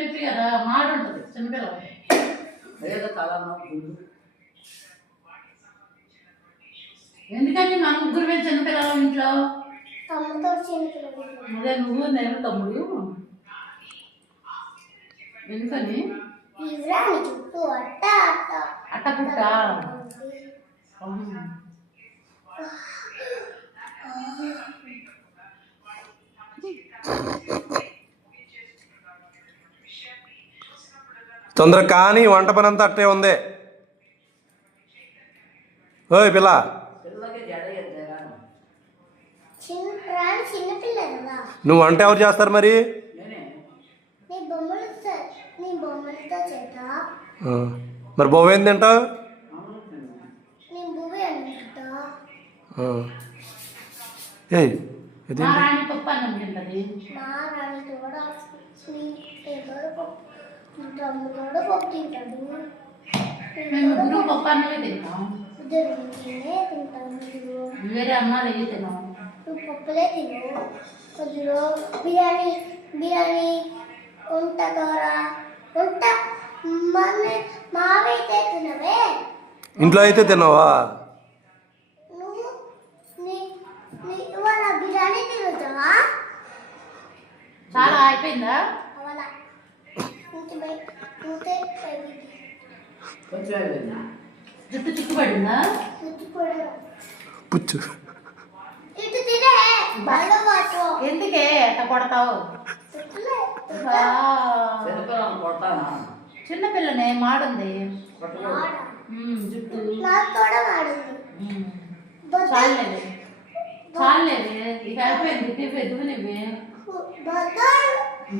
నొప్పి కదా మాట ఉంటుంది చిన్నపిల్లలు ఏదో తల ఎందుకని మన ముగ్గురు మీద చిన్నపిల్లలు ఇంట్లో అదే నువ్వు నేను తమ్ముడు ఎందుకని అట్ట పుట్ట తొందర కానీ వంట పని అంతా అట్టే ఉంది. ఓయ్ పిల్ల, నువ్వు వంట ఎవరు చేస్తారు మరి? మరి బొవ్వ ఏం తింటావు? ఏయ్ వేరే అమ్మాయి తిన్నాం పప్పులే తిను కొద్దిలో బిర్యానీ బిర్యానీ వంట కూర వంట మావైతే తినవే. ఇంట్లో అయితే తిన్నావా? నువ్వు ఇవాళ బిర్యానీ తిరుగుతావా? చాలా అయిపోయిందా? అవలా జుట్టు చిక్కుపడిందా? పుచ్చు ఎందుకే అట్ట కొడతావు? చిన్నపిల్లనే మాడుంది జుట్టు చాలేదు చాలేదు ఇక అయిపోయింది దువ్వునివి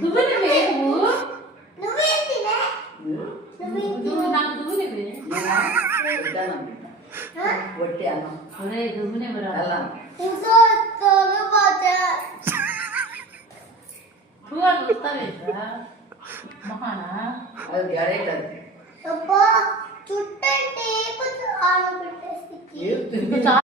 దువ్వునివి నువ్వు నాకు దువ్వునివి వట్టి అన్నం ఒరే దువ్వునివిరా వస్తావేట్రా మహానా అది గరేటది చుట్టంటే